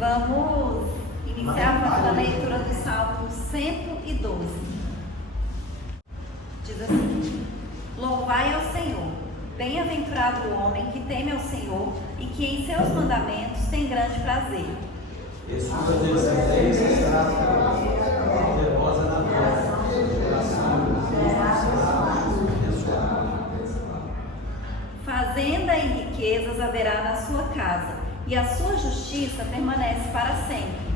Vamos iniciar com a leitura do Salmo 112. Diz assim: Louvai ao Senhor, bem-aventurado o homem que teme ao Senhor e que em seus mandamentos tem grande prazer. Escuta Deus a Deus, poderosa na terra. Fazenda e riquezas haverá na sua casa, e a sua justiça permanece para sempre.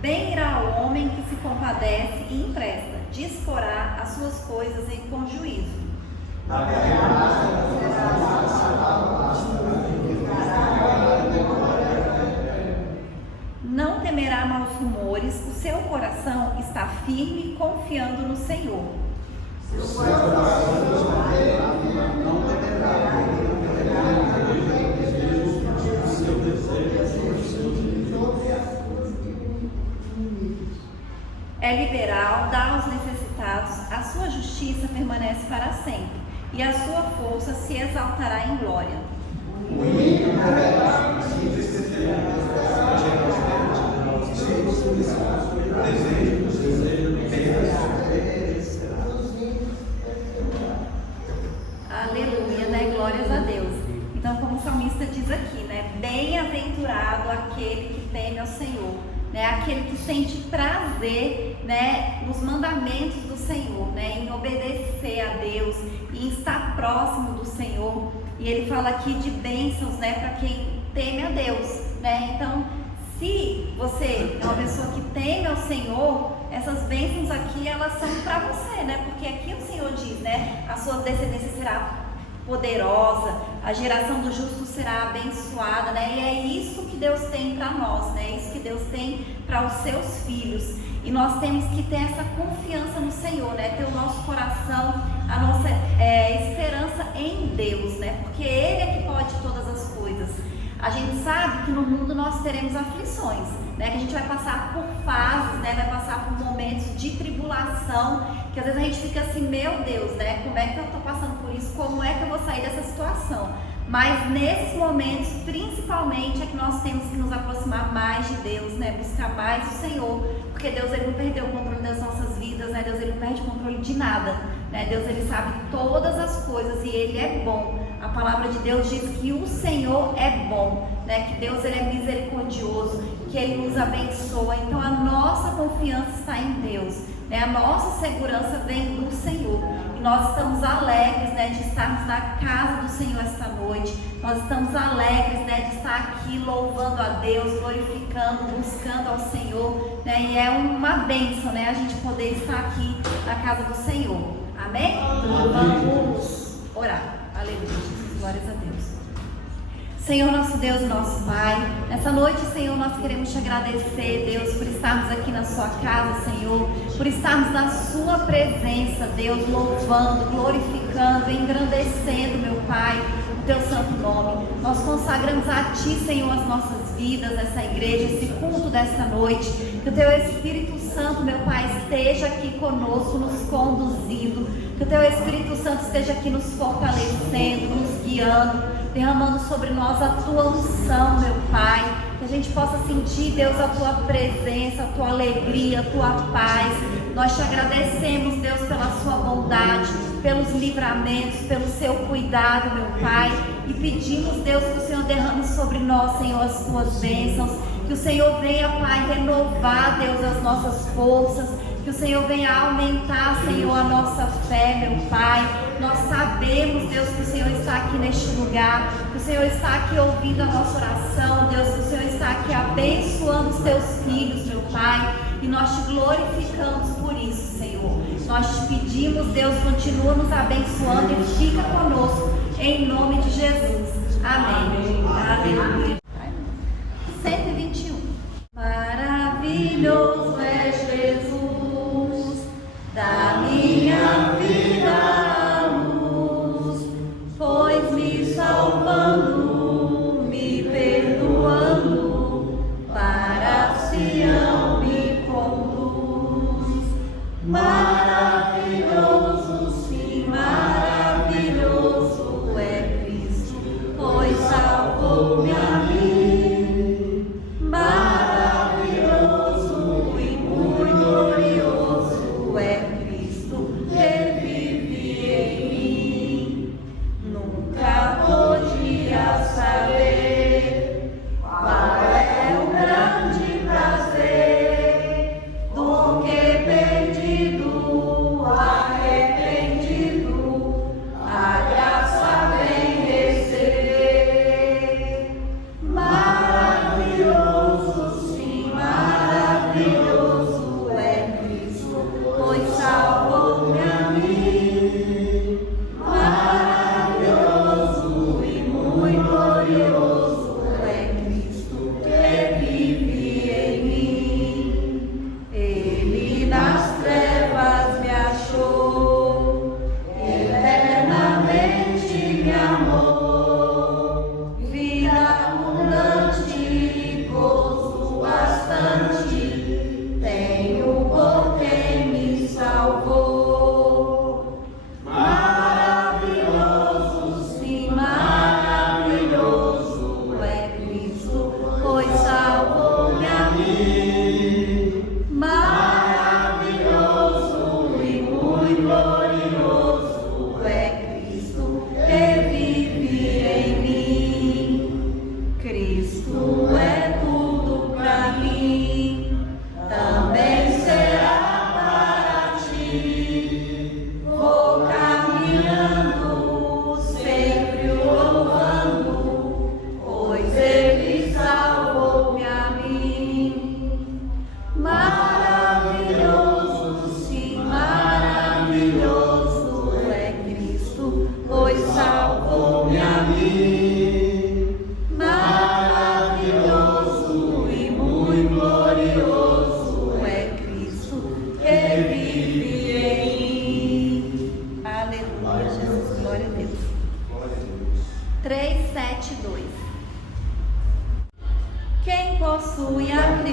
Bem irá o homem que se compadece e empresta, disporá as suas coisas com juízo. Não temerá maus rumores, o seu coração está firme, confiando no Senhor. É liberal, dá aos necessitados, a sua justiça permanece para sempre, e a sua força se exaltará em glória. Aleluia, né? Glórias a Deus. Então, como o salmista diz aqui, né? Bem-aventurado aquele que teme ao Senhor, né? Aquele que sente prazer, né? Nos mandamentos do Senhor, né? Em obedecer a Deus, em estar próximo do Senhor. E ele fala aqui de bênçãos, né? Para quem teme a Deus, né? Então, se você é uma pessoa que teme ao Senhor, essas bênçãos aqui, elas são para você, né? Porque aqui o Senhor diz, né? A sua descendência será poderosa, a geração do justo será abençoada, né? E é isso que Deus tem para nós, né? É isso que Deus tem para os seus filhos. E nós temos que ter essa confiança no Senhor, né? Ter o nosso coração, a nossa esperança em Deus, né? Porque Ele é que pode todas as coisas. A gente sabe que no mundo nós teremos aflições, né? Que a gente vai passar por fases, né? Vai passar por momentos de tribulação, que às vezes a gente fica assim, meu Deus, né? Como é que eu estou passando por isso? Como é que eu vou sair dessa situação? Mas nesses momentos, principalmente, é que nós temos que nos aproximar mais de Deus, né? Buscar mais o Senhor, porque Deus, Ele não perdeu o controle das nossas vidas, né? Deus, Ele não perde o controle de nada, né? Deus, Ele sabe todas as coisas e Ele é bom. A palavra de Deus diz que o Senhor é bom, né? Que Deus, Ele é misericordioso, que Ele nos abençoa. Então a nossa confiança está em Deus, né? A nossa segurança vem do Senhor. E nós estamos alegres, né? De estarmos na casa do Senhor esta noite. Nós estamos alegres, né? De estar aqui louvando a Deus, glorificando, buscando ao Senhor, né? E é uma bênção, né? A gente poder estar aqui na casa do Senhor. Amém? Vamos orar. Aleluia. Glórias a Deus. Senhor, nosso Deus, nosso Pai, nessa noite, Senhor, nós queremos te agradecer, Deus, por estarmos aqui na sua casa, Senhor, por estarmos na sua presença, Deus, louvando, glorificando, engrandecendo, meu Pai, o teu santo nome. Nós consagramos a ti, Senhor, as nossas vidas, essa igreja, esse culto desta noite. Que o teu Espírito Santo, meu Pai, esteja aqui conosco, nos conduzindo. Que o teu Espírito Santo esteja aqui nos fortalecendo, nos guiando, derramando sobre nós a tua unção, meu Pai. Que a gente possa sentir, Deus, a tua presença, a tua alegria, a tua paz. Nós te agradecemos, Deus, pela sua bondade, pelos livramentos, pelo seu cuidado, meu Pai. E pedimos, Deus, que o Senhor derrame sobre nós, Senhor, as tuas bênçãos. Que o Senhor venha, Pai, renovar, Deus, as nossas forças. Que o Senhor venha aumentar, Senhor, a nossa fé, meu Pai. Nós sabemos, Deus, que o Senhor está aqui neste lugar, que o Senhor está aqui ouvindo a nossa oração, Deus, que o Senhor está aqui abençoando os teus filhos, meu Pai, e nós te glorificamos por isso, Senhor. Nós te pedimos, Deus, continua nos abençoando e fica conosco, em nome de Jesus. Amém. Aleluia. 121. Maravilhoso é Jesus, da minha vida a luz, pois me salvando, me perdoando, para Sião me conduz. Maravilhoso, sim, maravilhoso.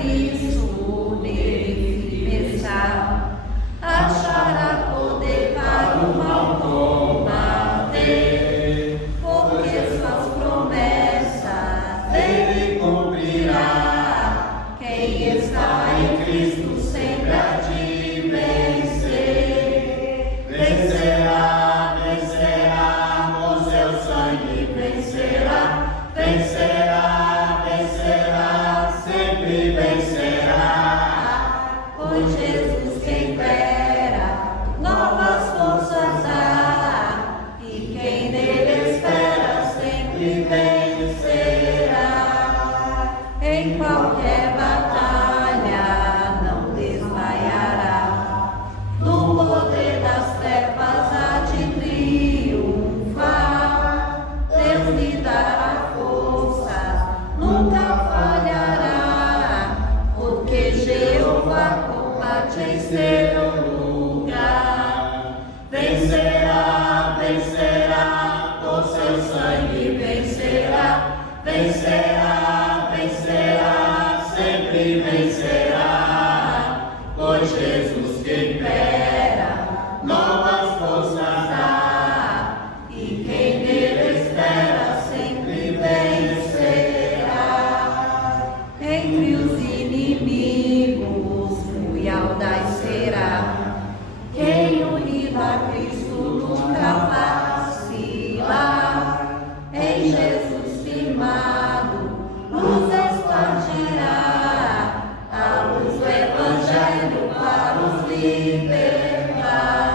Cristo, nele firmeza, achará poder para o mal combater, porque suas promessas ele cumprirá. Quem está em Cristo sempre há de vencer. Vencerá, vencerá, com seu sangue vencerá. Vencerá, vencerá, sempre vencerá. Pois Jesus quem dera novas forças dá, e quem nele espera sempre vencerá. Em qualquer batalha não desmaiará, no poder das trevas há de triunfar. Deus lhe dará força, nunca falhará, porque Jeová combate em seu lugar. Vencerá, vencerá, com seu sangue vencerá. Vencerá, vencerá, sempre vencerá. Pois Jesus que impera, novas forças dá, e quem nele espera sempre vencerá. Entre os inimigos, punhal das será. Quem unido a Cristo nunca vacilar. Em Jesus firmado, luz espargirá, a luz do Evangelho para os libertar.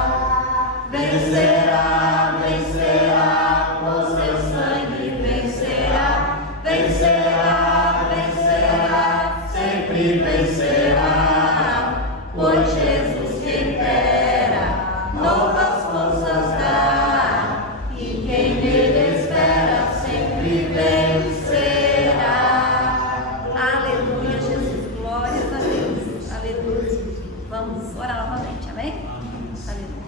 Vencerá, vencerá, com seu sangue vencerá. Vencerá, vencerá, sempre vencerá. Pois Jesus que impera, novas forças dá, e quem nele espera sempre vencerá. Aleluia, Jesus, glórias a Deus. Aleluia. Vamos orar novamente, amém? Aleluia.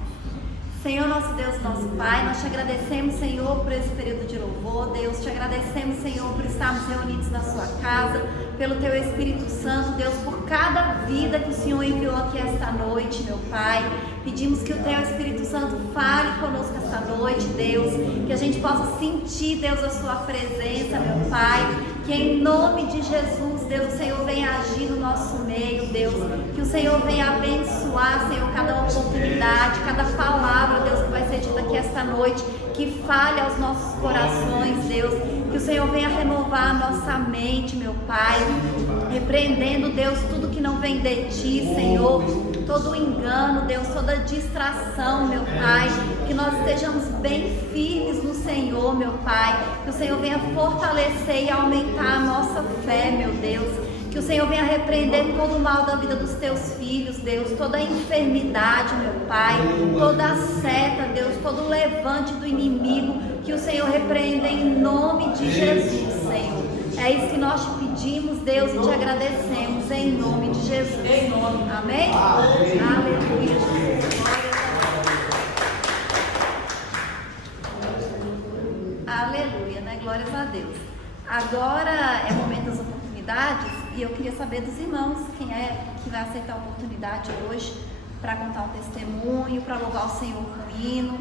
Senhor, nosso Deus, nosso Pai, nós te agradecemos, Senhor, por esse período de louvor. Deus, te agradecemos, Senhor, por estarmos reunidos na sua casa, pelo teu Espírito Santo, Deus, por cada vida que o Senhor enviou aqui esta noite, meu Pai. Pedimos que o teu Espírito Santo fale conosco esta noite, Deus, que a gente possa sentir, Deus, a sua presença, meu Pai, que em nome de Jesus, Deus, o Senhor venha agir no nosso meio, Deus, que o Senhor venha abençoar, Senhor, cada oportunidade, cada palavra, Deus, que vai ser dita aqui esta noite, que fale aos nossos corações, Deus, que o Senhor venha renovar a nossa mente, meu Pai, repreendendo, Deus, tudo que não vem de Ti, Senhor, todo engano, Deus, toda distração, meu Pai, que nós estejamos bem firmes no Senhor, meu Pai, que o Senhor venha fortalecer e aumentar a nossa fé, meu Deus, que o Senhor venha repreender todo o mal da vida dos Teus filhos, Deus, toda a enfermidade, meu Pai, toda a seta, Deus, todo o levante do inimigo, que o Senhor repreenda em nome de Jesus, Senhor. É isso que nós te pedimos, Deus, e te agradecemos em nome de Jesus. Amém? Aleluia, Jesus. Aleluia, né? Glórias a Deus. Agora é o momento das oportunidades e eu queria saber dos irmãos quem é que vai aceitar a oportunidade hoje para contar um testemunho, para louvar o Senhor com hino,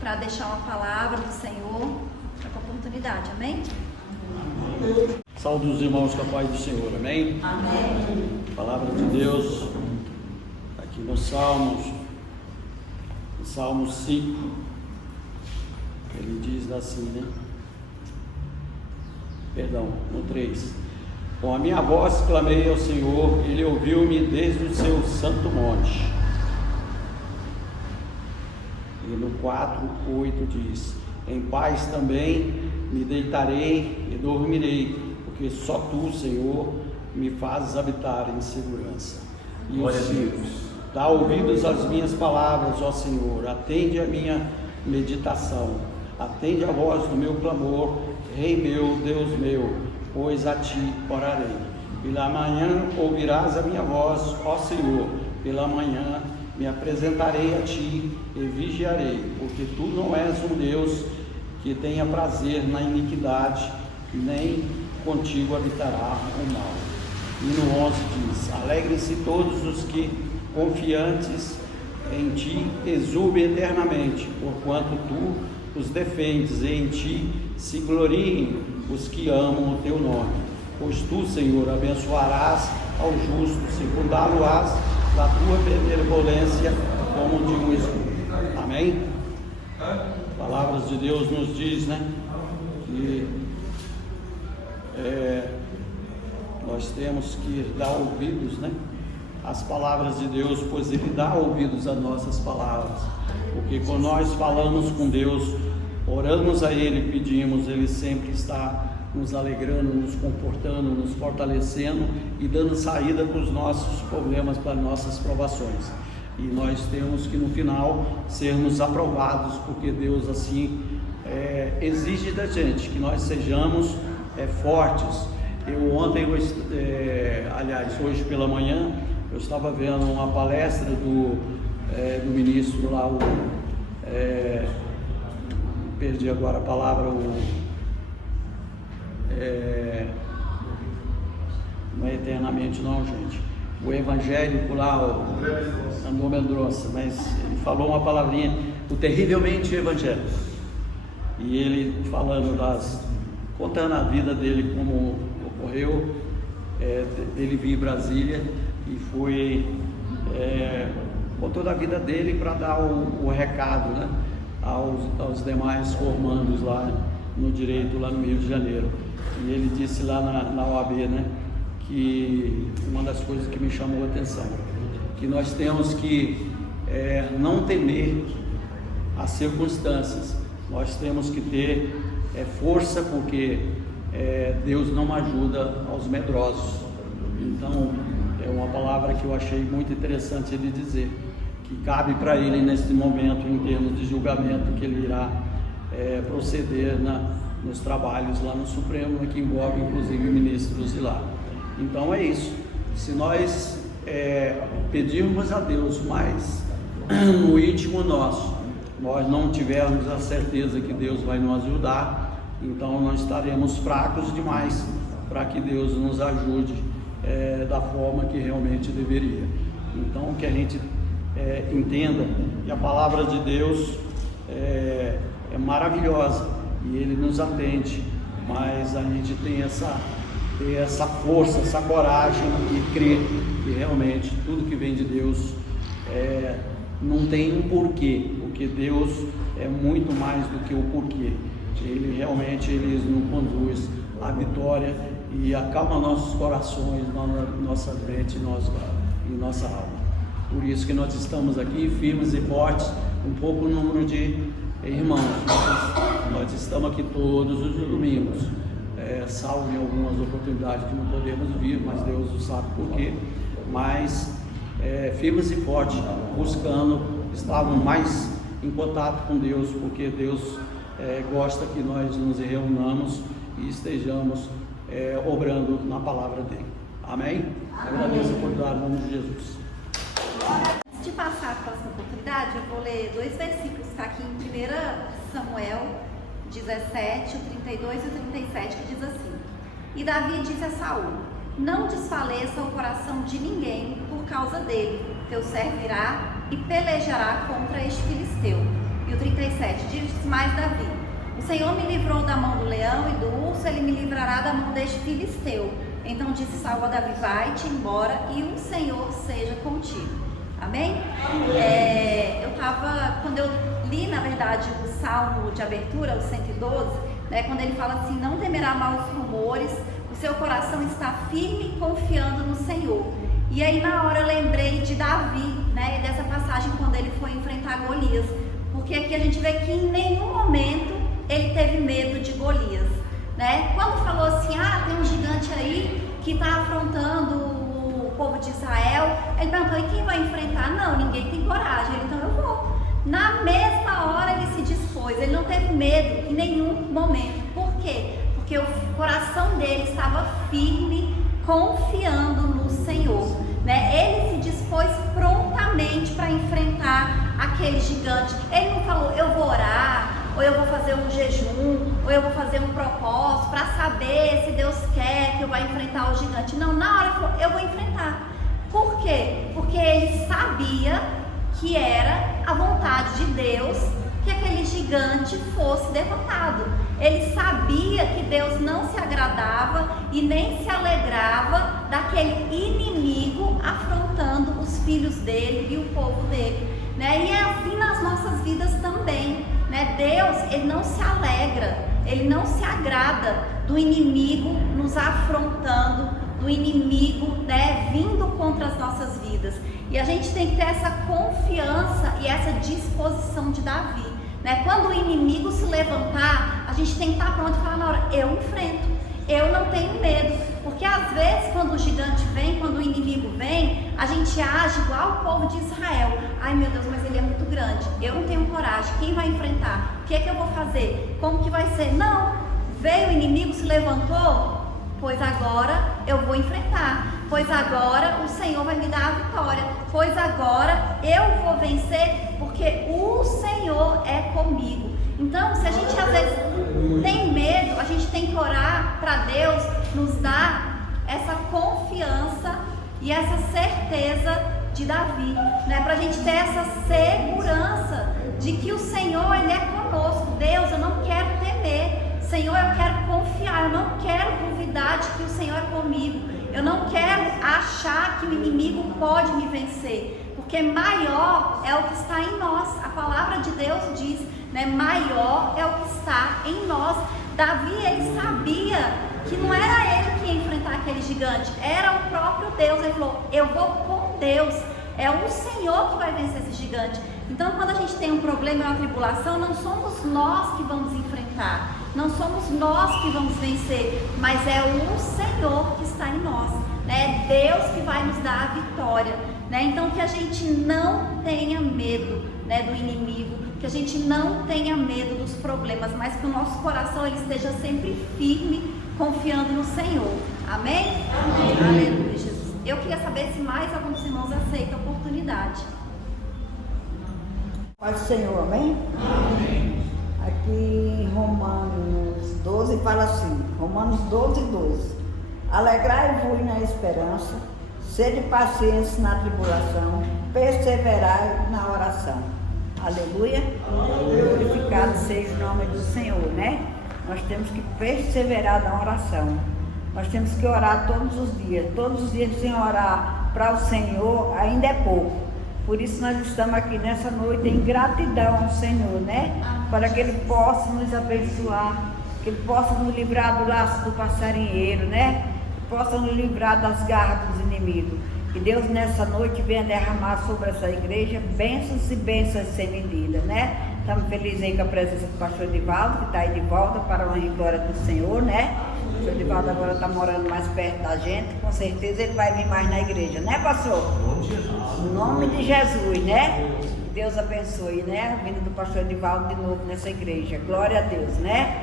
para deixar uma palavra do Senhor, para a oportunidade. Amém? Saúde os irmãos com a paz do Senhor, amém? Amém. Palavra de Deus, aqui no Salmo 5, ele diz assim, né? Perdão, no 3. Com a minha voz clamei ao Senhor, Ele ouviu-me desde o seu santo monte. E no 4:8 diz: em paz também me deitarei e dormirei, porque só Tu, Senhor, me fazes habitar em segurança. E o Senhor dá ouvidos às minhas palavras, ó Senhor, atende a minha meditação, atende a voz do meu clamor, Rei meu, Deus meu, pois a Ti orarei. Pela manhã ouvirás a minha voz, ó Senhor, pela manhã me apresentarei a Ti e vigiarei, porque Tu não és um Deus que tenha prazer na iniquidade, nem contigo habitará o mal. E no 11 diz: alegrem-se todos os que, confiantes em ti, exultem eternamente, porquanto tu os defendes, e em ti se gloriem os que amam o teu nome. Pois tu, Senhor, abençoarás ao justo, secundá-lo-ás da tua benevolência como de um escudo. Amém? Palavras de Deus nos diz, né, que nós temos que dar ouvidos, né, às palavras de Deus, pois Ele dá ouvidos às nossas palavras, porque quando nós falamos com Deus, oramos a Ele, pedimos, Ele sempre está nos alegrando, nos confortando, nos fortalecendo e dando saída para os nossos problemas, para nossas provações. E nós temos que no final sermos aprovados, porque Deus assim exige da gente que nós sejamos fortes. Hoje pela manhã eu estava vendo uma palestra do ministro lá, perdi agora a palavra, não é eternamente não, gente, o evangélico lá, o André Mendonça, mas ele falou uma palavrinha, o terrivelmente evangélico, e ele falando contando a vida dele, como ocorreu, dele vir em Brasília e foi com toda a vida dele para dar o recado, né, aos demais formandos lá no direito, lá no Rio de Janeiro. E ele disse lá na OAB, né, que uma das coisas que me chamou a atenção, que nós temos que não temer as circunstâncias, nós temos que ter força, porque Deus não ajuda aos medrosos. Então é uma palavra que eu achei muito interessante ele dizer, que cabe para ele neste momento, em termos de julgamento, que ele irá proceder nos trabalhos lá no Supremo, que envolve inclusive ministros de lá. Então é isso, se nós pedirmos a Deus, mas no íntimo nós não tivermos a certeza que Deus vai nos ajudar, então nós estaremos fracos demais para que Deus nos ajude da forma que realmente deveria. Então que a gente entenda que a palavra de Deus é maravilhosa e Ele nos atende, mas a gente tem essa força, essa coragem e crer que realmente tudo que vem de Deus não tem um porquê, porque Deus é muito mais do que o porquê. Ele realmente nos conduz à vitória e acalma nossos corações, nossa mente e nossa alma. Por isso que nós estamos aqui firmes e fortes, um pouco número de irmãos. Nós estamos aqui todos os domingos, salvo em algumas oportunidades que não podemos vir, mas Deus sabe por quê. Mas firmes e fortes, buscando, estavam mais em contato com Deus, porque Deus gosta que nós nos reunamos e estejamos obrando na palavra dele. Amém? Agradeço a oportunidade, em nome de Jesus. Antes de passar a próxima oportunidade, eu vou ler 2 versículos, está aqui em 1 Samuel 17, o 32 e o 37, que diz assim: E Davi disse a Saul: Não desfaleça o coração de ninguém por causa dele, teu servo irá e pelejará contra este filisteu. E o 37 diz mais Davi: O Senhor me livrou da mão do leão e do urso, ele me livrará da mão deste filisteu. Então disse Saul a Davi: Vai-te embora e o Senhor seja contigo. Amém? Quando eu li, na verdade, o salmo de abertura, o 112, né, quando ele fala assim: Não temerá maus rumores, o seu coração está firme, confiando no Senhor. E aí na hora eu lembrei de Davi, né, dessa passagem quando ele foi enfrentar Golias, porque aqui a gente vê que em nenhum momento ele teve medo de Golias, né? Quando falou assim: tem um gigante aí que está afrontando o povo de Israel, ele perguntou: e quem vai enfrentar? Não, ninguém tem coragem. Ele: então eu vou. Na mesma hora ele se dispôs, ele não teve medo em nenhum momento. Por quê? Porque o coração dele estava firme, confiando no Senhor, né? Ele se dispôs prontamente para enfrentar aquele gigante. Ele não falou: eu vou orar, ou eu vou fazer um jejum, ou eu vou fazer um propósito para saber se Deus quer que eu vá enfrentar o gigante. Não, na hora eu vou enfrentar. Por quê? Porque ele sabia que era a vontade de Deus que aquele gigante fosse derrotado. Ele sabia que Deus não se agradava e nem se alegrava daquele inimigo afrontando os filhos dele e o povo dele, né? E é assim nas nossas vidas também, né? Deus, ele não se alegra, ele não se agrada do inimigo nos afrontando, do inimigo, né, vindo contra as nossas vidas. E a gente tem que ter essa confiança e essa disposição de Davi, né? Quando o inimigo se levantar, a gente tem que estar pronto e falar na hora, eu enfrento, eu não tenho medo. Porque às vezes quando o gigante vem, quando o inimigo vem, a gente age igual o povo de Israel. Ai meu Deus, mas ele é muito grande, eu não tenho coragem, quem vai enfrentar? O que é que eu vou fazer? Como que vai ser? Não, veio o inimigo, se levantou, pois agora eu vou enfrentar, pois agora o Senhor vai me dar a vitória, pois agora eu vou vencer, porque o Senhor é comigo. Então, se a gente às vezes tem medo, a gente tem que orar para Deus nos dar essa confiança e essa certeza de Davi, né? Para a gente ter essa segurança de que o Senhor, ele é conosco. Deus, eu não quero temer, Senhor, eu quero confiar, eu não quero duvidar de que o Senhor é comigo, eu não quero achar que o inimigo pode me vencer, porque maior é o que está em nós. A palavra de Deus diz, né? Maior é o que está em nós. Davi, ele sabia que não era ele que ia enfrentar aquele gigante, era o próprio Deus. Ele falou, eu vou com Deus, é o Senhor que vai vencer esse gigante. Então, quando a gente tem um problema e uma tribulação, não somos nós que vamos enfrentar, não somos nós que vamos vencer, mas é o Senhor que está em nós, né? É Deus que vai nos dar a vitória, né? Então, que a gente não tenha medo, né, do inimigo, que a gente não tenha medo dos problemas, mas que o nosso coração ele esteja sempre firme, confiando no Senhor. Amém? Amém. Aleluia, Jesus. Eu queria saber se mais alguns irmãos aceitam a oportunidade. Paz do Senhor, amém? Amém. Aqui em Romanos 12 fala assim, Romanos 12:12. Alegrai-vos na esperança, sede pacientes na tribulação, perseverai na oração. Aleluia. Glorificado seja o nome do Senhor, né? Nós temos que perseverar na oração. Nós temos que orar todos os dias sem orar para o Senhor ainda é pouco. Por isso nós estamos aqui nessa noite em gratidão ao Senhor, né? Para que Ele possa nos abençoar, que Ele possa nos livrar do laço do passarinheiro, né? Que possa nos livrar das garras dos inimigos. Que Deus nessa noite venha derramar sobre essa igreja bênçãos e bênçãos sem medida, né? Estamos felizes aí com a presença do pastor Edivaldo, que está aí de volta para a honra e glória do Senhor, né? O pastor Edivaldo agora está morando mais perto da gente, com certeza ele vai vir mais na igreja, né, pastor? Em nome de Jesus, né? Deus abençoe, né? A vinda do pastor Edivaldo de novo nessa igreja, glória a Deus, né?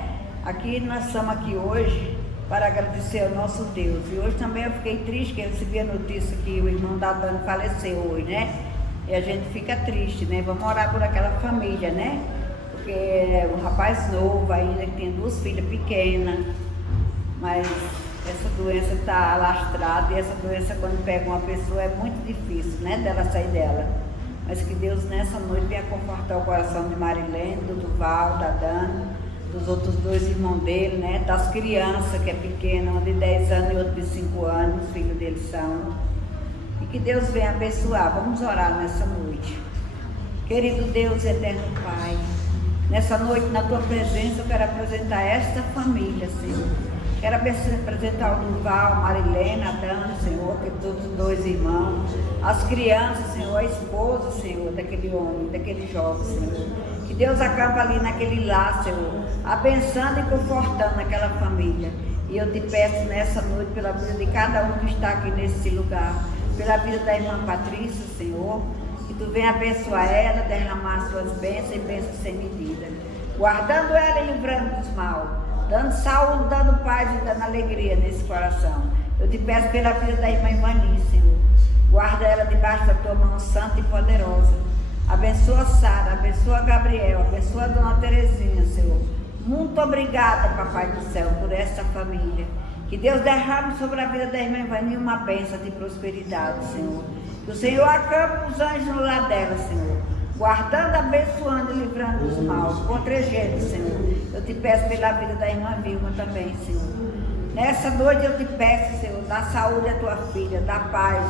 Aqui nós estamos aqui hoje para agradecer ao nosso Deus. E hoje também eu fiquei triste, que eu recebi a notícia que o irmão da Dani faleceu hoje, né? E a gente fica triste, né? Vamos orar por aquela família, né? Porque é um rapaz novo ainda, que tem 2 filhas pequenas, mas essa doença está alastrada, e essa doença quando pega uma pessoa é muito difícil, né? Dela sair dela. Mas que Deus nessa noite venha confortar o coração de Marilene, do Duval, da Dani, dos outros 2 irmãos dele, né? Das crianças que é pequena, uma de 10 anos e outra de 5 anos, os filhos deles são. E que Deus venha abençoar. Vamos orar nessa noite. Querido Deus, eterno Pai, nessa noite, na Tua presença, eu quero apresentar esta família, Senhor. Quero apresentar o Duval, a Marilene, a Dana, Senhor, que todos os 2 irmãos, as crianças, Senhor, a esposa, Senhor, daquele homem, daquele jovem, Senhor. Que Deus acaba ali naquele lar, Senhor, abençoando e confortando aquela família. E eu te peço nessa noite pela vida de cada um que está aqui nesse lugar, pela vida da irmã Patrícia, Senhor, que Tu venha abençoar ela, derramar suas bênçãos e bênçãos sem medida, guardando ela e livrando dos mal, dando saúde, dando paz e dando alegria nesse coração. Eu te peço pela vida da irmã Ivani, Senhor, guarda ela debaixo da Tua mão santa e poderosa. Abençoa Sara, abençoa Gabriel, abençoa a Dona Terezinha, Senhor. Muito obrigada, Papai do Céu, por essa família. Que Deus derrame sobre a vida da irmã Ivani uma bênção de prosperidade, Senhor. Que o Senhor acampe os anjos no lar dela, Senhor. Guardando, abençoando e livrando dos maus, protegendo, Senhor. Eu te peço pela vida da irmã Vilma também, Senhor. Nessa noite eu te peço, Senhor, dá saúde à tua filha, dá paz,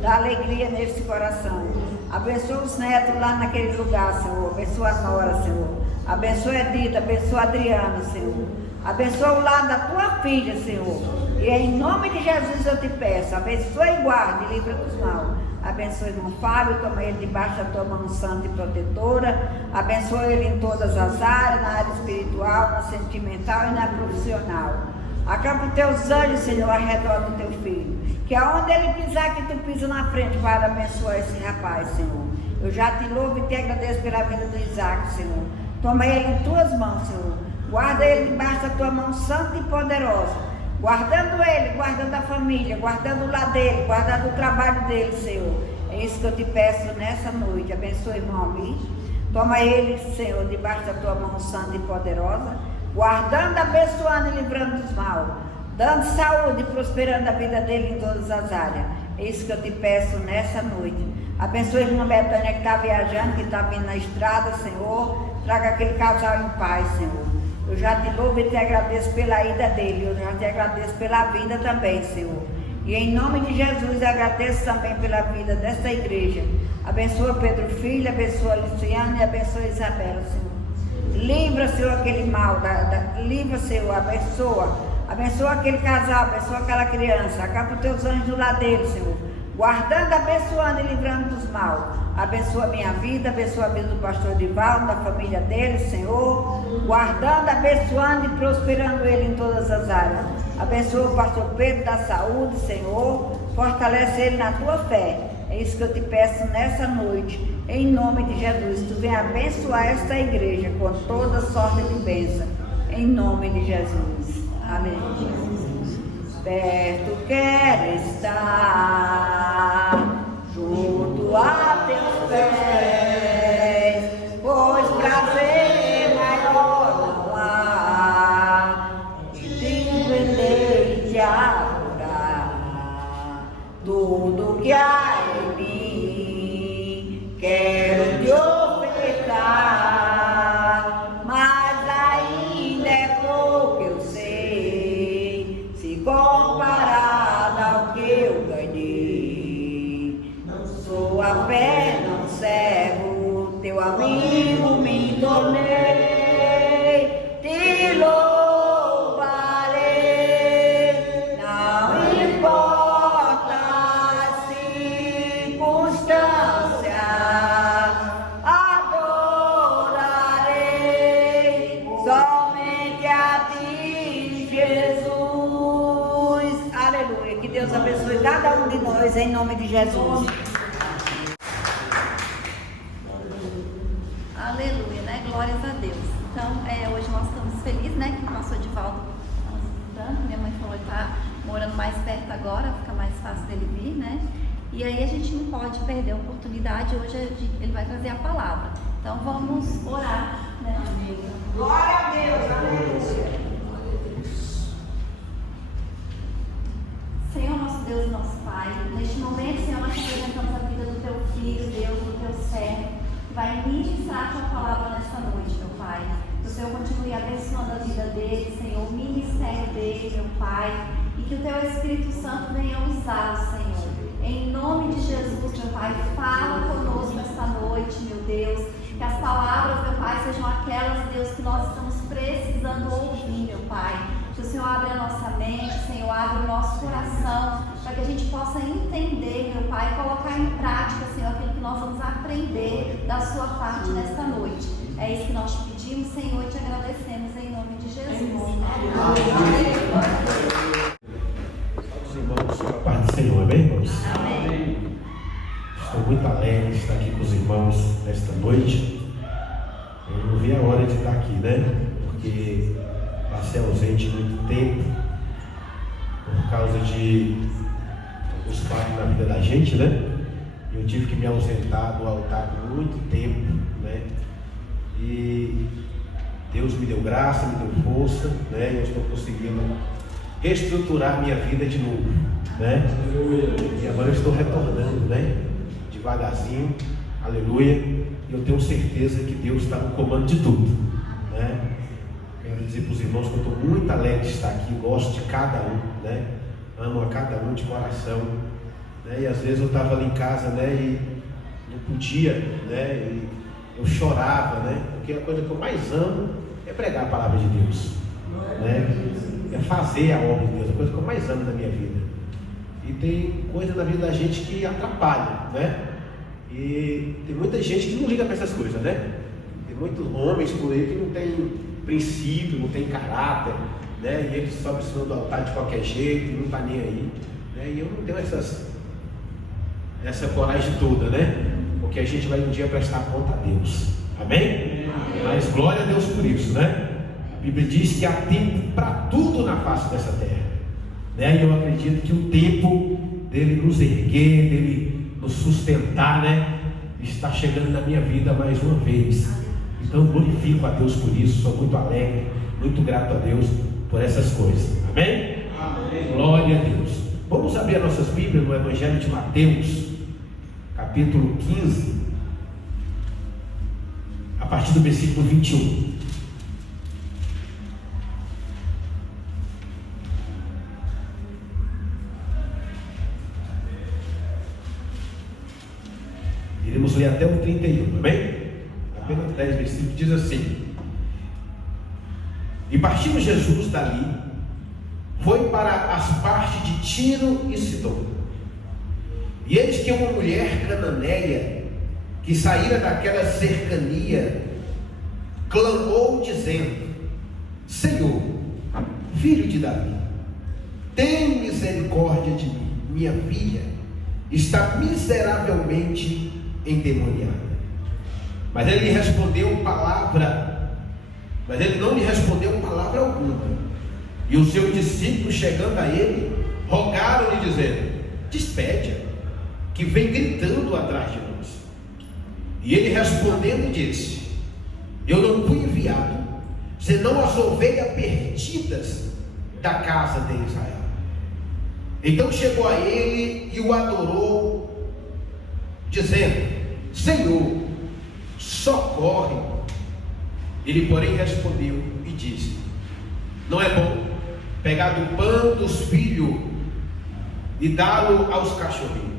dá alegria nesse coração. Abençoa os netos lá naquele lugar, Senhor. Abençoa a nora, Senhor. Abençoa a Edita, abençoa a Adriana, Senhor. Abençoa o lar da tua filha, Senhor. E em nome de Jesus eu te peço, abençoa e guarde, e livra dos maus. Abençoa o irmão Fábio, toma ele debaixo da tua mão santa e protetora. Abençoa ele em todas as áreas, na área espiritual, na sentimental e na profissional. Acampa os teus anjos, Senhor, ao redor do teu filho. Que aonde ele pisar, que tu pisa na frente para abençoar esse rapaz, Senhor. Eu já te louvo e te agradeço pela vida do Isaac, Senhor. Toma ele em tuas mãos, Senhor. Guarda ele debaixo da tua mão santa e poderosa. Guardando ele, guardando a família, guardando o lar dele, guardando o trabalho dele, Senhor. É isso que eu te peço nessa noite. Abençoe o irmão Almir. Toma ele, Senhor, debaixo da tua mão santa e poderosa. Guardando, abençoando e livrando dos maus. Dando saúde e prosperando a vida dele em todas as áreas. É isso que eu te peço nessa noite. Abençoe a irmã Betânia que está viajando, que está vindo na estrada, Senhor. Traga aquele casal em paz, Senhor. Eu já te louvo e te agradeço pela ida dele. Eu já te agradeço pela vida também, Senhor. E em nome de Jesus eu agradeço também pela vida desta igreja. Abençoa Pedro Filho, abençoa Luciana e abençoa Isabela, Senhor. Livra, Senhor, aquele mal. Livra, Senhor, abençoa. Abençoa aquele casal, abençoa aquela criança. Acaba os teus anjos do lado dele, Senhor. Guardando, abençoando e livrando dos maus. Abençoa a minha vida, abençoa a vida do pastor Divaldo, da família dele, Senhor. Guardando, abençoando e prosperando ele em todas as áreas. Abençoa o pastor Pedro da saúde, Senhor. Fortalece ele na tua fé. É isso que eu te peço nessa noite. Em nome de Jesus, tu vem abençoar esta igreja com toda sorte de bênção. Em nome de Jesus. Amém. Perto quero estar, junto a teus pés, pois prazer maior não há, e te vender e te adorar. Tudo que há em mim, quero te ofertar, mas ainda é pouco, eu sei, se comparado ao que eu ganhei. Não sou apenas servo, teu amigo me tornei, te louvarei, não importa as circunstâncias, adorarei somente a ti, Jesus. Aleluia. Que Deus abençoe cada um de nós em nome de Jesus. Aleluia, né? Glórias a Deus. Então, hoje nós estamos felizes, né? Que o pastor Divaldo está nos visitando. Minha mãe falou que está morando mais perto agora, fica mais fácil dele vir, né? E aí a gente não pode perder a oportunidade. Hoje ele vai trazer a palavra. Então vamos orar, né? Glória a Deus. Aleluia. Senhor, nosso Deus e nosso Pai, neste momento, Senhor, nós apresentamos a vida do teu filho, Deus, do teu servo, que vai ministrar a tua palavra nesta noite, meu Pai. Que o Senhor continue abençoando a vida dele, Senhor, o ministério dele, meu Pai, e que o teu Espírito Santo venha usá-lo, Senhor. Em nome de Jesus, meu Pai, fala conosco esta noite, meu Deus. Que as palavras, meu Pai, sejam aquelas, Deus, que nós estamos precisando ouvir, meu Pai. Que o Senhor abra a nossa mente, Senhor, abra o nosso coração, para que a gente possa entender, meu Pai, e colocar em prática, Senhor, aquilo que nós vamos aprender da sua parte nesta noite. É isso que nós te pedimos, Senhor, e te agradecemos em nome de Jesus. Amém. Os irmãos, com a paz do Senhor, amém, irmãos? Amém. Estou muito alegre de estar aqui com os irmãos nesta noite. Eu não vi a hora de estar aqui, né? Porque passei ausente muito tempo por causa de alguns fatos na vida da gente, né? Eu tive que me ausentar do altar por muito tempo, né? E Deus me deu graça, me deu força, né? E eu estou conseguindo reestruturar minha vida de novo, né? E agora eu estou retornando, né? Devagarzinho, aleluia. E eu tenho certeza que Deus está no comando de tudo, né? Quero dizer para os irmãos que eu estou muito alegre de estar aqui, gosto de cada um, né? Amo a cada um de coração, né? E às vezes eu estava ali em casa, né? E não podia, né? E eu chorava, né? Porque a coisa que eu mais amo é pregar a palavra de Deus, né? É fazer a obra de Deus, a coisa que eu mais amo na minha vida. E tem coisa na vida da gente que atrapalha, né? E tem muita gente que não liga para essas coisas, né? Tem muitos homens por aí que não tem princípio, não tem caráter, né? E eles sobem em cima do altar de qualquer jeito, não está nem aí, né? E eu não tenho essa coragem toda, né? Porque a gente vai um dia prestar conta a Deus, amém? Mas glória a Deus por isso, né? A Bíblia diz que há tempo para tudo na face dessa terra, né? E eu acredito que o tempo dele nos erguer, dele nos sustentar, né? Está chegando na minha vida mais uma vez. Então glorifico a Deus por isso, sou muito alegre, muito grato a Deus por essas coisas, amém? Amém. Glória a Deus. Vamos abrir as nossas Bíblias no Evangelho de Mateus, capítulo 15, a partir do versículo 21. Iremos ler até o 31, amém? Apenas 10 versículos, diz assim: E partindo Jesus dali, foi para as partes de Tiro e Sidom. E eis que uma mulher cananeia, que saíra daquela cercania, clamou dizendo: Senhor, filho de Davi, tem misericórdia de mim, minha filha está miseravelmente endemoniada. Mas ele não lhe respondeu palavra alguma. E os seus discípulos, chegando a ele, rogaram-lhe, dizendo: Despede-a, que vem gritando atrás de nós. E ele respondendo disse: Eu não fui enviado senão as ovelhas perdidas da casa de Israel. Então chegou a ele e o adorou, dizendo: Senhor, socorre. Ele, porém, respondeu e disse: Não é bom pegar do pão dos filhos e dá-lo aos cachorrinhos.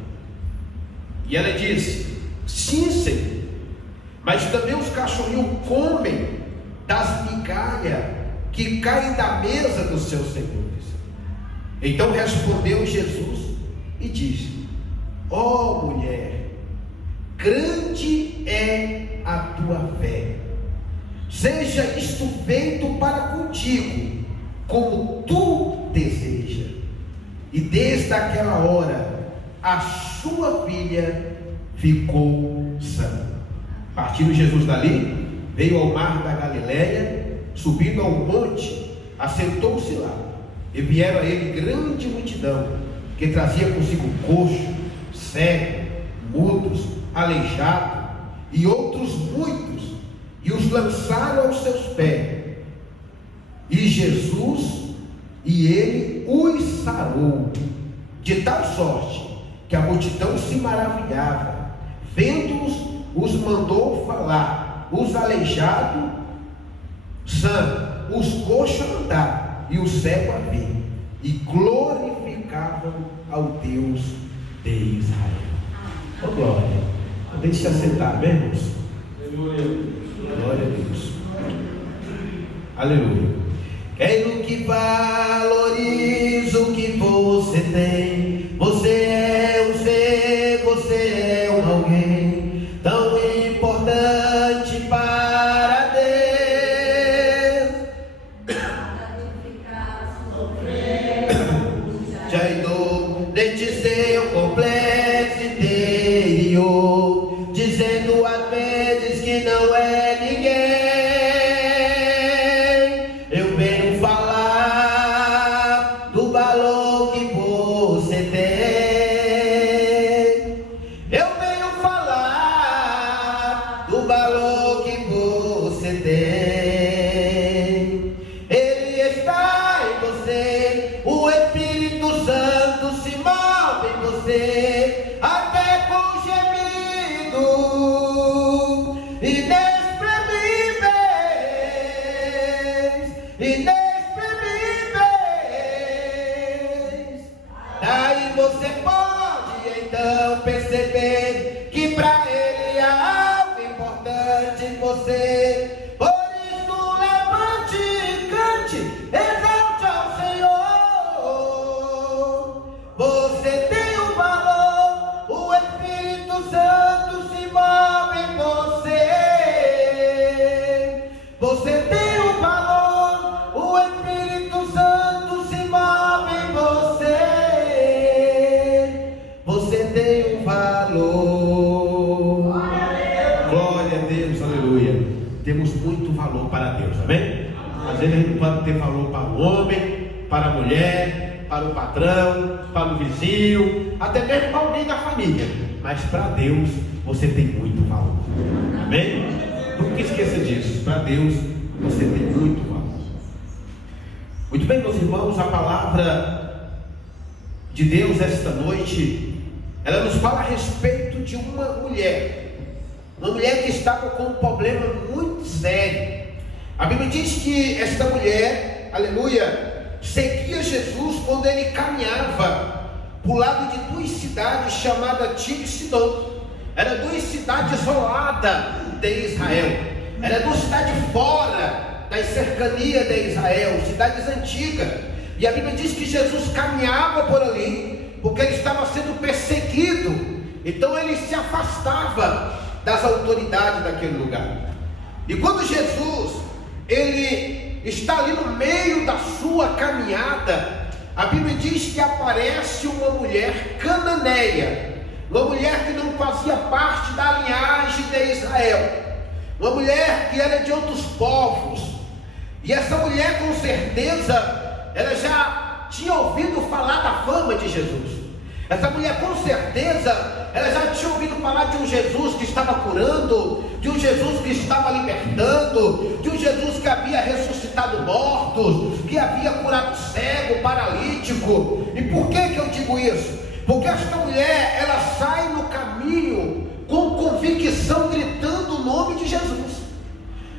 E ela disse: Sim, Senhor, mas também os cachorrinhos comem das migalhas que caem da mesa dos seus senhores. Então respondeu Jesus e disse: Ó mulher, grande é a tua fé, seja isto feito para contigo, como tu deseja. E desde aquela hora a sua filha ficou sã. Partindo Jesus dali, veio ao mar da Galileia, subindo ao monte, assentou-se lá. E vieram a ele grande multidão, que trazia consigo coxo, cego, mudos, aleijado e outros muitos, e os lançaram aos seus pés. E Jesus e ele os sarou, de tal sorte que a multidão se maravilhava. Vendo-os, os mandou falar, os aleijados sã, os coxos andar, e o cego a ver, e glorificavam ao Deus de Israel. Oh, glória. Deixe-se assentar, bem, irmãos? Glória a Deus. Aleluia. Quero que valorize o que você tem. Você é um ser, você é um alguém tão importante para Deus. Já indo neste seu complexo interior, dizendo às vezes que não é ninguém. Eu venho falar do valor que você tem. Eu venho perceber que pra Ele é algo importante em você. Por isso levante e cante, exalte ao Senhor. Você tem um valor, o Espírito Santo se move em você. Você tem um valor, o Espírito Santo se move em você. Você tem um valor. Glória a Deus, aleluia. Temos muito valor para Deus, amém? Às vezes a gente pode ter valor para o homem, para a mulher, para o patrão, para o vizinho, até mesmo para alguém da família. Mas para Deus você tem muito valor, amém? Nunca esqueça disso. Para Deus você tem muito valor. Muito bem, meus irmãos, a palavra de Deus esta noite, ela nos fala a respeito de uma mulher que estava com um problema muito sério. A Bíblia diz que esta mulher, aleluia, seguia Jesus quando ele caminhava por lado de duas cidades chamadas Tiro e Sidom. Eram duas cidades isoladas de Israel. Eram duas cidades fora das cercanias de Israel, cidades antigas. E a Bíblia diz que Jesus caminhava por ali porque ele estava sendo perseguido. Então ele se afastava das autoridades daquele lugar. E quando Jesus ele está ali no meio da sua caminhada, a Bíblia diz que aparece uma mulher cananeia, uma mulher que não fazia parte da linhagem de Israel, uma mulher que era de outros povos. E essa mulher, com certeza, ela já tinha ouvido falar da fama de Jesus. Essa mulher, com certeza, ela já tinha ouvido falar de um Jesus que estava curando, de um Jesus que estava libertando, de um Jesus que havia ressuscitado mortos, que havia curado cego, paralítico. E por que eu digo isso? Porque esta mulher, ela sai no caminho com convicção, gritando o nome de Jesus.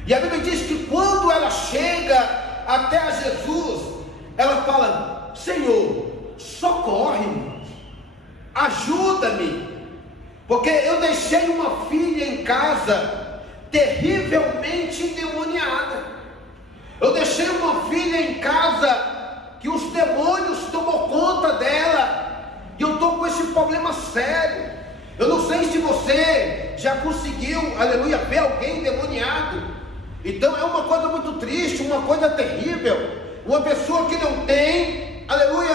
E a Bíblia diz que quando ela chega até a Jesus, ela fala: Senhor, socorre-me, ajuda-me, porque eu deixei uma filha em casa terrivelmente endemoniada. Eu deixei uma filha em casa que os demônios tomou conta dela, e eu estou com esse problema sério. Eu não sei se você já conseguiu, aleluia, ver alguém endemoniado. Então é uma coisa muito triste, uma coisa terrível. Uma pessoa que não tem, aleluia,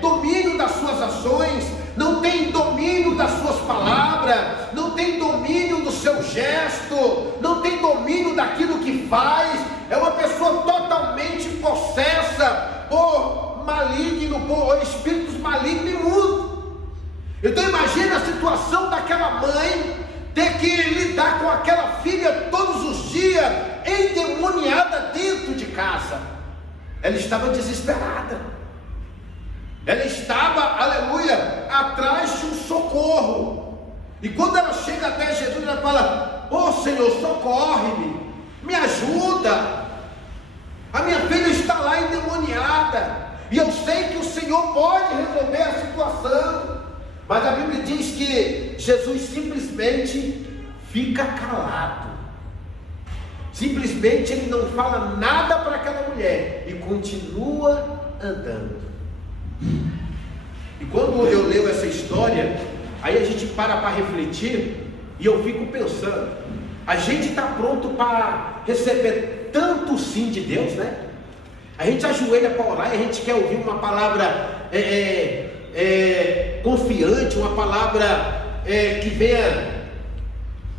domínio das suas ações, não tem domínio das suas palavras, não tem domínio do seu gesto, não tem domínio daquilo que faz. É uma pessoa totalmente possessa por maligno, por espíritos malignos e imundos. Então imagina a situação daquela mãe ter que lidar com aquela filha todos os dias, endemoniada dentro de casa. Ela estava desesperada. Ela estava, aleluia, atrás de um socorro. E quando ela chega até Jesus, ela fala: Ô Senhor, socorre-me, me ajuda. A minha filha está lá endemoniada, e eu sei que o Senhor pode resolver a situação. Mas a Bíblia diz que Jesus simplesmente fica calado. Simplesmente ele não fala nada para aquela mulher e continua andando. E quando eu leio essa história, aí a gente para refletir, e eu fico pensando: a gente está pronto para receber tanto sim de Deus, né? A gente ajoelha para orar e a gente quer ouvir uma palavra confiante, uma palavra que venha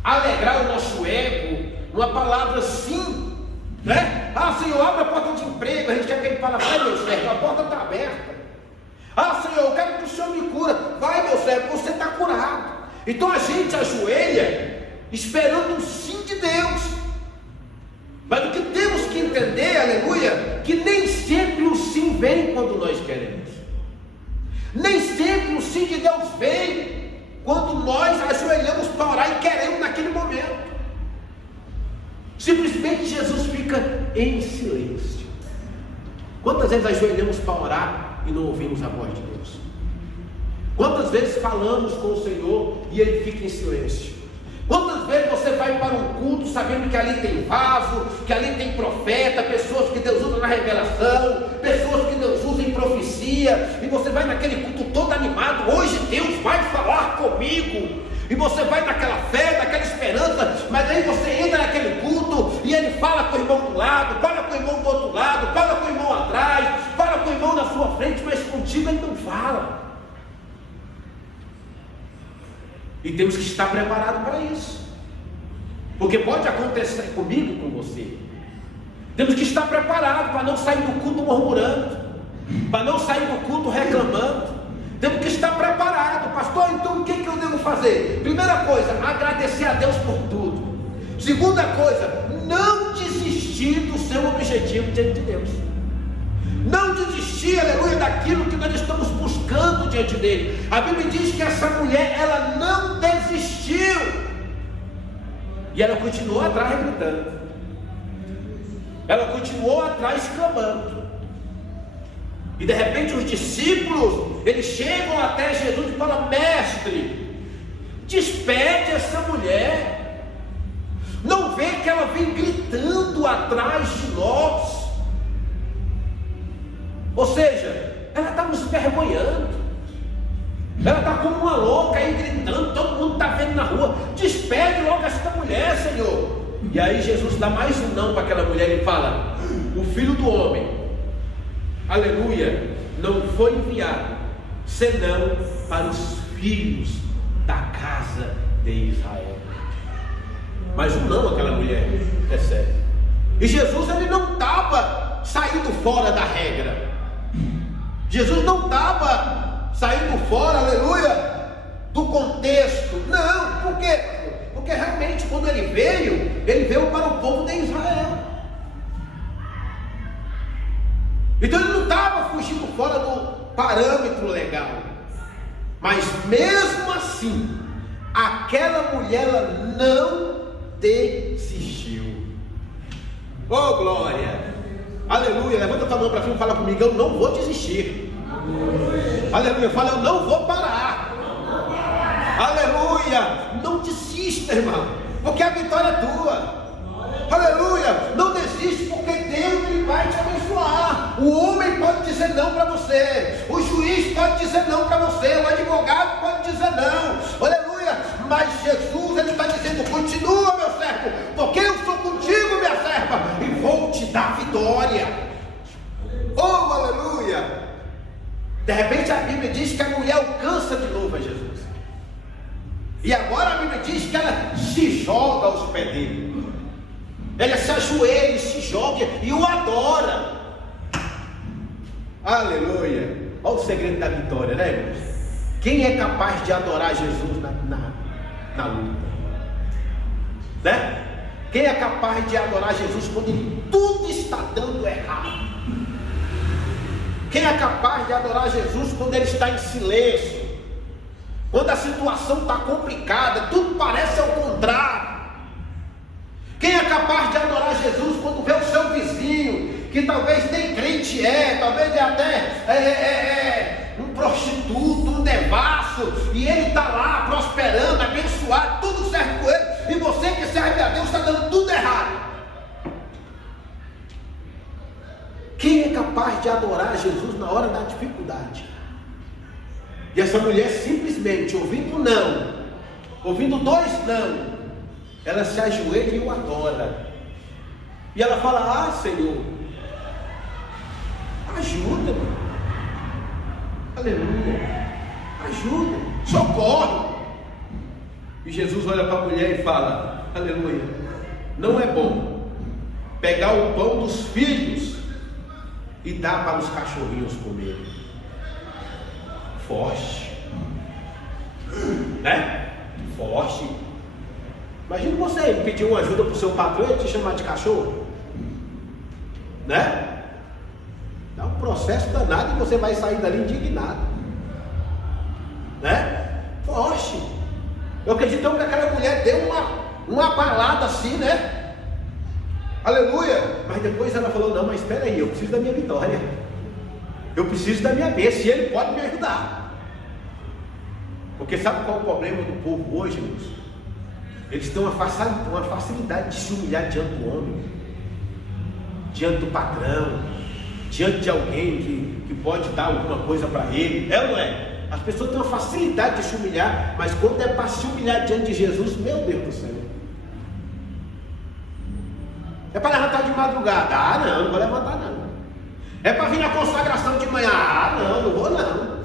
alegrar o nosso ego, uma palavra sim, né? Ah, Senhor, abre a porta de emprego. A gente quer que ele fale: vai, meu servo, a porta está aberta. Ah, Senhor, eu quero que o Senhor me cura. Vai, meu servo, você está curado. Então a gente ajoelha esperando o sim de Deus. Mas o que temos que entender, aleluia, que nem sempre o sim vem quando nós queremos. Nem sempre o sim de Deus vem quando nós ajoelhamos para orar e queremos naquele momento. Simplesmente Jesus fica em silêncio. Quantas vezes ajoelhamos para orar e não ouvimos a voz de Deus? Quantas vezes falamos com o Senhor e Ele fica em silêncio? Quantas vezes você vai para um culto sabendo que ali tem vaso, que ali tem profeta, pessoas que Deus usa na revelação, pessoas que Deus usa em profecia, e você vai naquele culto todo animado, hoje Deus vai falar comigo, e você vai naquela fé, naquela esperança, mas aí você entra naquele culto e ele fala com o irmão do lado, fala com o irmão do outro lado, fala com o irmão atrás, fala com o irmão na sua frente, mas contigo ele não fala. E temos que estar preparados para isso, porque pode acontecer comigo e com você. Temos que estar preparados para não sair do culto murmurando, para não sair do culto reclamando. Temos que estar preparados. Pastor, então o que eu devo fazer? Primeira coisa, agradecer a Deus por tudo. Segunda coisa, não desistir do seu objetivo diante de Deus. Não desistir, aleluia, daquilo que nós estamos buscando diante dele. A Bíblia diz que essa mulher, ela não desistiu, e ela continuou atrás gritando, ela continuou atrás clamando. E de repente os discípulos, eles chegam até Jesus e falam: mestre, despede essa mulher, não vê que ela vem gritando atrás de nós? Ou seja, ela está nos envergonhando, ela está como uma louca aí gritando, todo mundo está vendo na rua. Despede logo essa mulher, Senhor. E aí Jesus dá mais um não para aquela mulher e fala: o Filho do Homem, aleluia, não foi enviado senão para os filhos da casa de Israel. Mas um não aquela mulher recebe. E Jesus, ele não estava saindo fora da regra. Jesus não estava saindo fora, aleluia, do contexto. Não, por quê? Porque realmente quando ele veio para o povo de Israel. Então ele não estava fugindo fora do parâmetro legal. Mas mesmo assim, aquela mulher, ela não desistiu. Oh glória! Aleluia, levanta a tua mão para cima e fala comigo: eu não vou desistir. Aleluia, fala: eu não vou parar. Aleluia, não desista, irmão, porque a vitória é tua. Aleluia, não desiste, porque Deus, ele vai te abençoar. O homem pode dizer não para você, o juiz pode dizer não para você, o advogado pode dizer não, aleluia, mas Jesus, ele está dizendo: continua, meu servo, porque eu sou contigo, minha serva, e vou te dar vitória. Oh, aleluia. De repente a Bíblia diz que a mulher alcança de novo a Jesus, e agora a Bíblia diz que ela se joga aos pés dele. Ela se ajoelha, se joga e o adora. Aleluia. Olha o segredo da vitória, né, irmãos? Quem é capaz de adorar Jesus na luta? Né? Quem é capaz de adorar Jesus quando tudo está dando errado? Quem é capaz de adorar Jesus quando ele está em silêncio? Quando a situação está complicada, tudo parece ao contrário. Quem é capaz de adorar Jesus quando vê o seu vizinho, que talvez nem crente talvez é até um prostituto, um devasso, e ele está lá prosperando, abençoado, tudo certo com ele, e você que serve a Deus está dando tudo errado? Quem é capaz de adorar Jesus na hora da dificuldade? E essa mulher simplesmente, ouvindo não, ouvindo dois não, ela se ajoelha e o adora. E ela fala: ah, Senhor, ajuda-me. Aleluia. Ajuda, socorre. E Jesus olha para a mulher e fala: aleluia, não é bom pegar o pão dos filhos e dar para os cachorrinhos comerem. Forte, né? Forte. Imagina você pedir uma ajuda para o seu patrão e te chamar de cachorro, né? Dá um processo danado e você vai sair dali indignado, né? Forte. Eu acredito então que aquela mulher deu uma balada assim, né? Aleluia. Mas depois ela falou: não, mas espera aí, eu preciso da minha vitória, eu preciso da minha bênção, e ele pode me ajudar. Porque sabe qual é o problema do povo hoje, irmãos? Eles têm uma facilidade de se humilhar diante do homem, diante do patrão, diante de alguém que pode dar alguma coisa para ele. É ou não é? As pessoas têm uma facilidade de se humilhar, mas quando é para se humilhar diante de Jesus, meu Deus do céu. É para levantar de madrugada? Ah, não vou levantar não. É para vir na consagração de manhã? Ah, não vou não.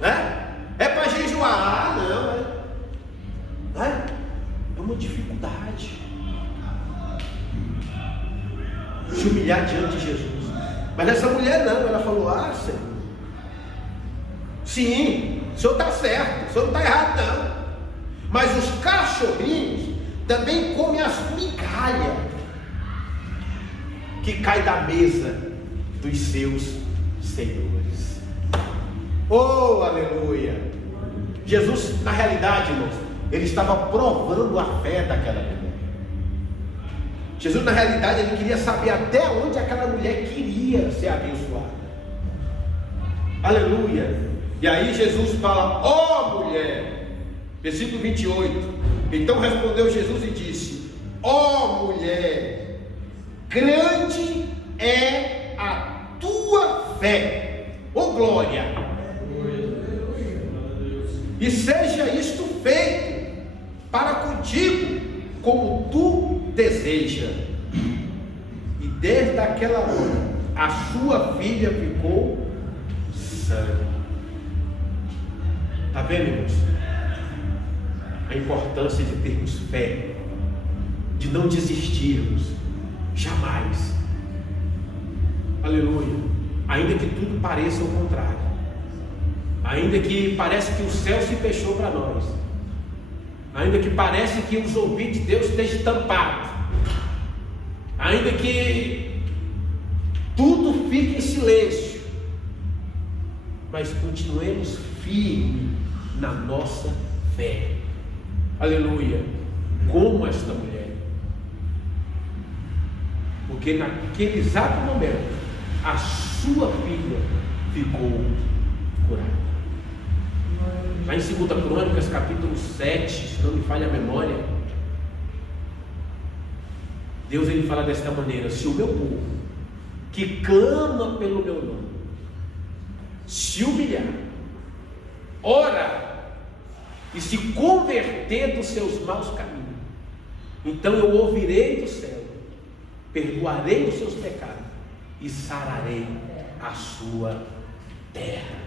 Né? É para jejuar? Ah, não. É uma dificuldade se humilhar diante de Jesus. Mas essa mulher não, ela falou: ah, Senhor, sim, o Senhor está certo, o Senhor não está errado não. Mas os cachorrinhos também comem as migalhas que caem da mesa dos seus senhores. Oh, aleluia! Jesus, na realidade, irmãos, ele estava provando a fé daquela mulher. Jesus, na realidade, ele queria saber até onde aquela mulher queria ser abençoada. Aleluia! E aí Jesus fala: ó mulher, versículo 28. Então respondeu Jesus e disse: ó mulher, grande é a tua fé. Ô glória! E seja isto feito para contigo como tu deseja. E desde aquela hora a sua filha ficou sã. Está vendo, irmãos? A importância de termos fé, de não desistirmos jamais. Aleluia. Ainda que tudo pareça o contrário, ainda que parece que o céu se fechou para nós, ainda que parece que os ouvidos de Deus estejam tampados, ainda que tudo fique em silêncio, mas continuemos firmes na nossa fé. Aleluia. Como esta mulher, porque naquele exato momento a sua filha ficou curada. Lá em 2 Crônicas, capítulo 7, se não me falha a memória, Deus ele fala desta maneira: se o meu povo, que clama pelo meu nome, se humilhar, ora e se converter dos seus maus caminhos, então eu ouvirei do céu, perdoarei os seus pecados e sararei a sua terra.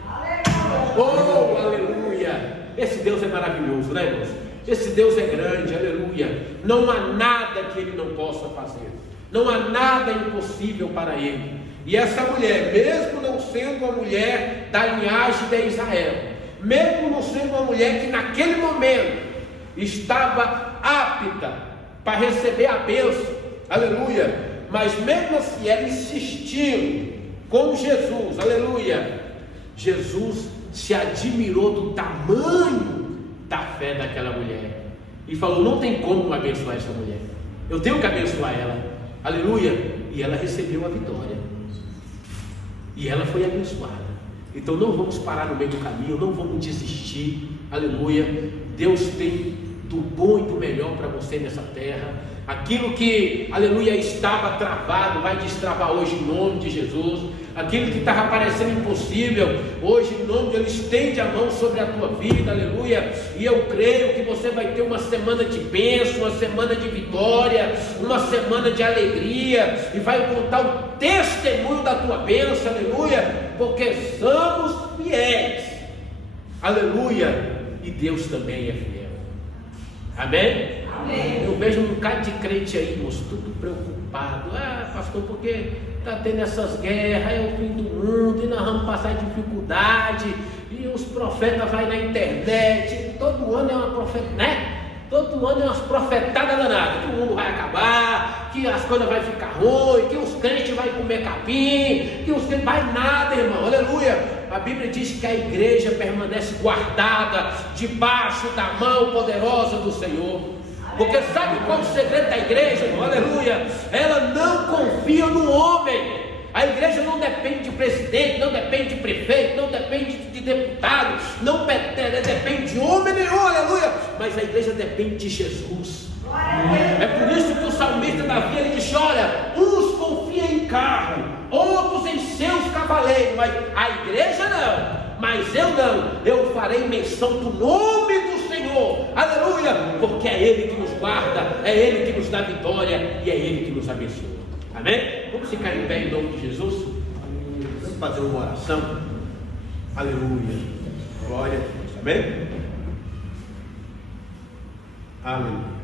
Oh, aleluia! Esse Deus é maravilhoso, né, irmãos? Esse Deus é grande, aleluia. Não há nada que Ele não possa fazer, não há nada impossível para Ele. E essa mulher, mesmo não sendo uma mulher da linhagem de Israel, mesmo não sendo uma mulher que naquele momento estava apta para receber a bênção, aleluia, mas mesmo assim ela insistiu com Jesus, aleluia. Jesus se admirou do tamanho da fé daquela mulher e falou: não tem como abençoar essa mulher, eu tenho que abençoar ela, aleluia. E ela recebeu a vitória, e ela foi abençoada. Então não vamos parar no meio do caminho, não vamos desistir, aleluia. Deus tem do bom e do melhor para você nessa terra. Aquilo que, aleluia, estava travado, vai destravar hoje em nome de Jesus. Aquilo que estava parecendo impossível, hoje em nome de Ele estende a mão sobre a tua vida, aleluia. E eu creio que você vai ter uma semana de bênção, uma semana de vitória, uma semana de alegria, e vai contar o testemunho da tua bênção, aleluia, porque somos fiéis, aleluia, e Deus também é fiel. Amém? Amém. Eu vejo um bocado de crente aí, irmãos, tudo preocupado. Ah, pastor, porque está tendo essas guerras, é o fim do mundo, e nós vamos passar dificuldade, e os profetas vão na internet, todo ano é uma profeta, né? Todo ano é umas profetadas danadas, que o mundo vai acabar, que as coisas vão ficar ruins, que os crentes vão comer capim, que os crentes vai nada, irmão, aleluia. A Bíblia diz que a igreja permanece guardada debaixo da mão poderosa do Senhor. Porque sabe qual é o segredo da igreja, irmão? Aleluia. Ela não confia no homem. A igreja não depende de presidente, não depende de prefeito, não depende de deputado, não depende de homem nenhum, aleluia. Mas a igreja depende de Jesus. É por isso que o salmista Davi, ele diz: olha, uns confiam em carro, outros em seus cavaleiros, mas a igreja não. Mas eu não, eu farei menção do nome do Senhor, aleluia, porque é Ele que nos guarda, é Ele que nos dá vitória e é Ele que nos abençoa. Amém? Vamos ficar em pé em nome de Jesus? Vamos fazer uma oração. Aleluia, glória a Deus. Amém? Aleluia.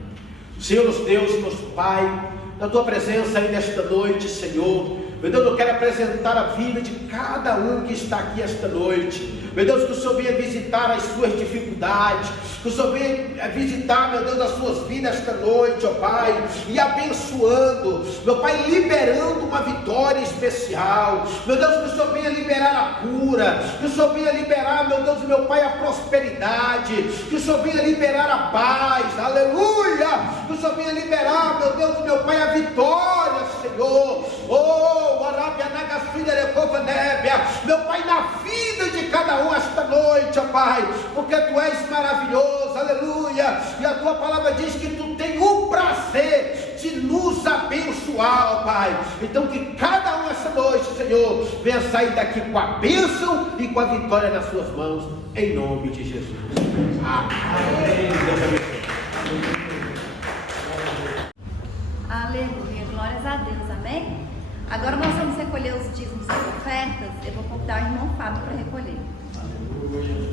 Senhor nosso Deus, nosso Pai, na Tua presença aí nesta noite, Senhor, meu Deus, eu quero apresentar a vida de cada um que está aqui esta noite. Meu Deus, que o Senhor venha visitar as suas dificuldades, que o Senhor venha visitar, meu Deus, as suas vidas esta noite, ó Pai, e abençoando, meu Pai, liberando uma vitória especial. Meu Deus, que o Senhor venha liberar a cura, que o Senhor venha liberar, meu Deus, meu Pai, a prosperidade, que o Senhor venha liberar a paz, aleluia, que o Senhor venha liberar, meu Deus, meu Pai, a vitória, Senhor. Oh, meu Pai, na vida de cada um esta noite, ó Pai, porque Tu és maravilhoso, aleluia, e a Tua palavra diz que Tu tem o prazer de nos abençoar, ó Pai. Então que cada um essa noite, Senhor, venha sair daqui com a bênção e com a vitória nas suas mãos, em nome de Jesus. Amém. Deus abençoe. Aleluia, glórias a Deus, amém? Agora nós vamos recolher os dízimos e as ofertas. Eu vou convidar o irmão Fábio para recolher. Aleluia.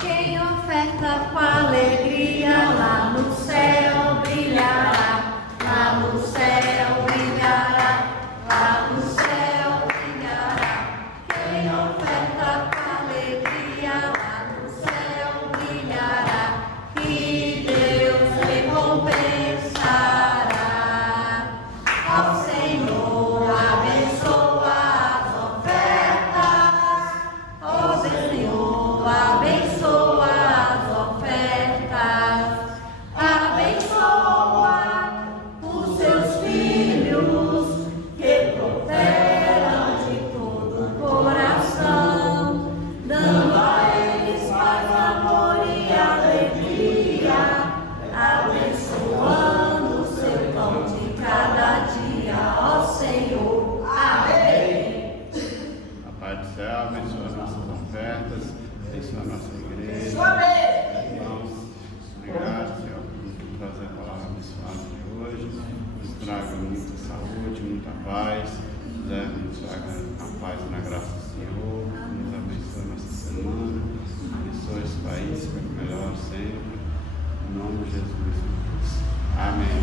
Quem oferta com alegria lá no céu brilhará, lá no céu brilhará, lá no céu brilhará. Quem oferta com alegria lá no céu brilhará, e Deus recompensará. Ao Senhor abençoa as ofertas, ó Senhor abençoa as ofertas, abençoa os seus filhos que prosperam de todo o coração, dando a eles paz, amor e alegria, abençoando o seu pão de cada dia, ó Senhor. Amém. A Pai do céu abençoa as nossas ofertas, abençoa a nossa igreja. Irmãos, obrigado, Senhor, por trazer a palavra abençoada de hoje. Nos traga muita saúde, muita paz. Nos traga a paz e na graça do Senhor. Nos abençoe nossa semana. Abençoe esse país para o melhor sempre. Em nome de Jesus. Amém.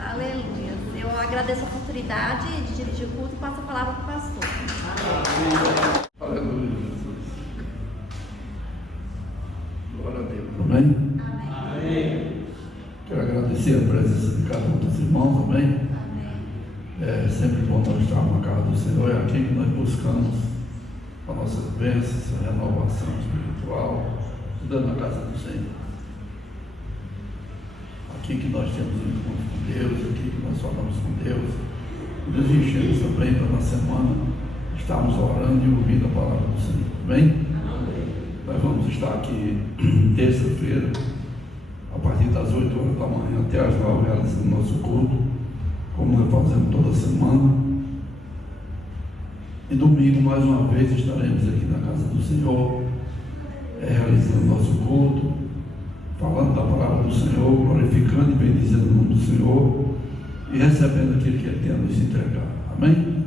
Aleluia. Eu agradeço a oportunidade de dirigir o culto e passo a palavra para o pastor. Aleluia, Jesus. Glória a Deus. Amém? Amém. Quero agradecer a presença de cada um dos irmãos, amém? É sempre bom nós estarmos na casa do Senhor. É aqui que nós buscamos as nossas bênçãos, a renovação espiritual, tudo na casa do Senhor. Aqui que nós temos encontro com Deus, aqui que nós falamos com Deus. Nos enchemos também para na semana estarmos orando e ouvindo a palavra do Senhor, amém? Nós vamos estar aqui terça-feira, a partir das 8 horas da manhã até as 9 realizando nosso culto, como nós fazemos toda semana. E domingo, mais uma vez, estaremos aqui na casa do Senhor, realizando nosso culto, falando da palavra do Senhor, glorificando e bendizendo o nome do Senhor e recebendo aquilo que Ele tem a nos entregar. Amém?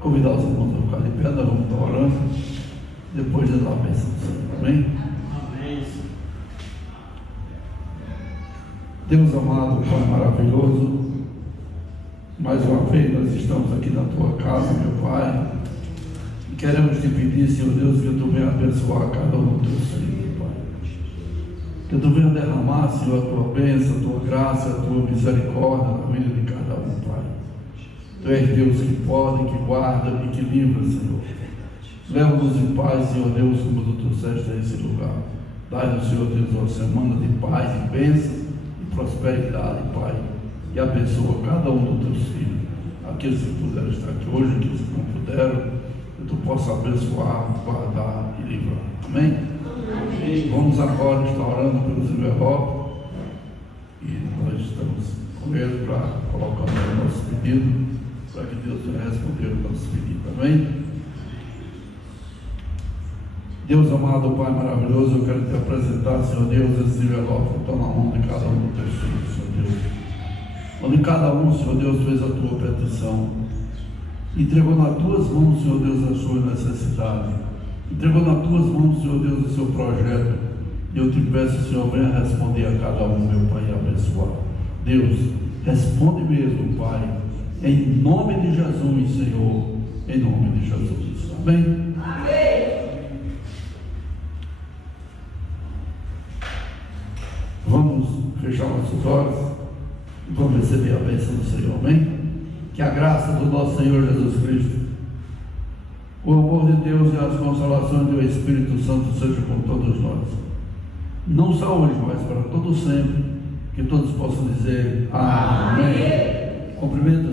Convidar os irmãos a ficar de pé, nós vamos estar orando, depois de dar a bênção do Senhor. Amém? Deus amado, Pai maravilhoso, mais uma vez nós estamos aqui na Tua casa, meu Pai, e queremos te pedir, Senhor Deus, que Tu venha abençoar cada um dos Teus filhos, Pai. Que tu venha derramar, Senhor, a tua bênção, a tua graça, a tua misericórdia na vida de cada um, Pai. Tu és Deus que pode, que guarda e que livra, Senhor. Leva-nos em paz, Senhor Deus, como tu trouxeste a esse lugar. Dai-nos, Senhor Deus, uma semana de paz, de bênção e prosperidade, Pai. E abençoa cada um dos teus filhos. Aqueles que puderam estar aqui hoje, aqueles que não puderam, que tu possa abençoar, guardar e livrar. Amém? Amém. Vamos agora estar orando pelos envelopes. E nós estamos com ele para colocar o nosso pedido, para que Deus venha responder o nosso pedido. Amém? Deus amado, Pai maravilhoso, eu quero te apresentar, Senhor Deus, esses envelopes que estão na mão de cada um dos teus filhos, Senhor Deus. Onde cada um, Senhor Deus, fez a tua petição, entregou nas tuas mãos, Senhor Deus, as suas necessidades, entregou nas tuas mãos, Senhor Deus, o seu projeto. E eu te peço, Senhor, venha responder a cada um, meu Pai, e abençoar. Deus, responde mesmo, Pai, em nome de Jesus, Senhor, em nome de Jesus. Amém? Amém. Vamos fechar nossos olhos e vamos receber a bênção do Senhor, amém? Que a graça do nosso Senhor Jesus Cristo, o amor de Deus e as consolações do Espírito Santo sejam com todos nós, não só hoje, mas para todo sempre, que todos possam dizer amém. Cumprimento